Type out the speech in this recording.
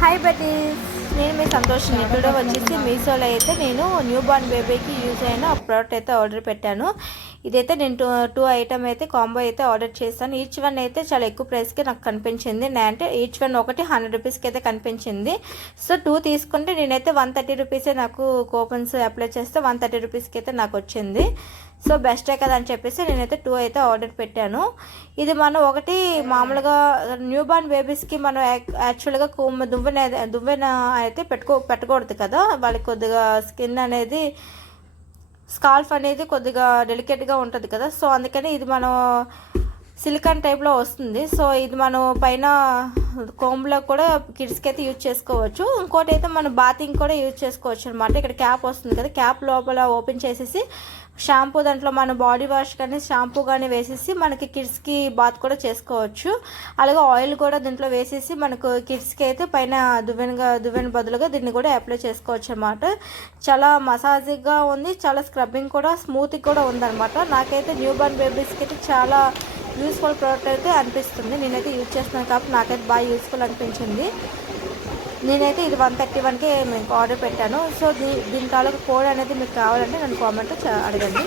Hi buddies, నేను మీ Santoshini. Today వచ్చేసి మీషోలో అయితే నేను న్యూ బార్న్ బేబీకి యూజ్ అయిన ప్రోడక్ట్ అయితే ఆర్డర్ పెట్టాను. ఇదైతే నేను టూ ఐటమ్ అయితే కాంబో అయితే ఆర్డర్ చేశాను. ఈచ్ వన్ అయితే చాలా ఎక్కువ ప్రైస్కి నాకు కనిపించింది. అంటే ఈచ్ వన్ ఒకటి 100 రూపీస్కి అయితే కనిపించింది. సో 2 తీసుకుంటే నేనైతే 130 రూపీసే నాకు కూపన్స్ అప్లై చేస్తే 130 రూపీస్కి అయితే నాకు వచ్చింది. సో బెస్టే కదా అని చెప్పేసి నేనైతే 2 అయితే ఆర్డర్ పెట్టాను. ఇది మనం ఒకటి మామూలుగా న్యూ బార్న్ బేబీస్కి మనం యాక్చువల్గా దువ్వెన అయితే పెట్టకూడదు కదా. వాళ్ళకి కొద్దిగా స్కిన్ అనేది స్కాల్ఫ్ అనేది కొద్దిగా డెలికేట్గా ఉంటుంది కదా. సో అందుకని ఇది మనం సిలికాన్ టైప్లో వస్తుంది. సో ఇది మనం పైన కోంబ్లో కూడా కిడ్స్కి అయితే యూజ్ చేసుకోవచ్చు. ఇంకోటి అయితే మనం బాతింగ్ కూడా యూజ్ చేసుకోవచ్చు అనమాట. ఇక్కడ క్యాప్ వస్తుంది కదా, క్యాప్ లోపల ఓపెన్ చేసేసి షాంపూ దాంట్లో మన బాడీ వాష్ కానీ షాంపూ కానీ వేసేసి మనకి కిడ్స్కి బాత్ కూడా చేసుకోవచ్చు. అలాగే ఆయిల్ కూడా దీంట్లో వేసేసి మనకు కిడ్స్కి అయితే పైన దువ్వెన బదులుగా దీన్ని కూడా అప్లై చేసుకోవచ్చు అనమాట. చాలా మసాజ్గా ఉంది, చాలా స్క్రబ్బింగ్ కూడా స్మూత్గా కూడా ఉందన్నమాట. నాకైతే న్యూ బార్న్ బేబీస్కి అయితే చాలా యూస్ఫుల్ ప్రోడక్ట్ అయితే అనిపిస్తుంది. నేనైతే యూజ్ చేస్తున్నాను కాబట్టి నాకైతే బాగా యూస్ఫుల్ అనిపించింది. నేనైతే ఇది 131కే మీకు ఆర్డర్ పెట్టాను. సో దీని తాలూకు కోడ్ అనేది మీకు కావాలంటే నన్ను కామెంట్ అడగండి.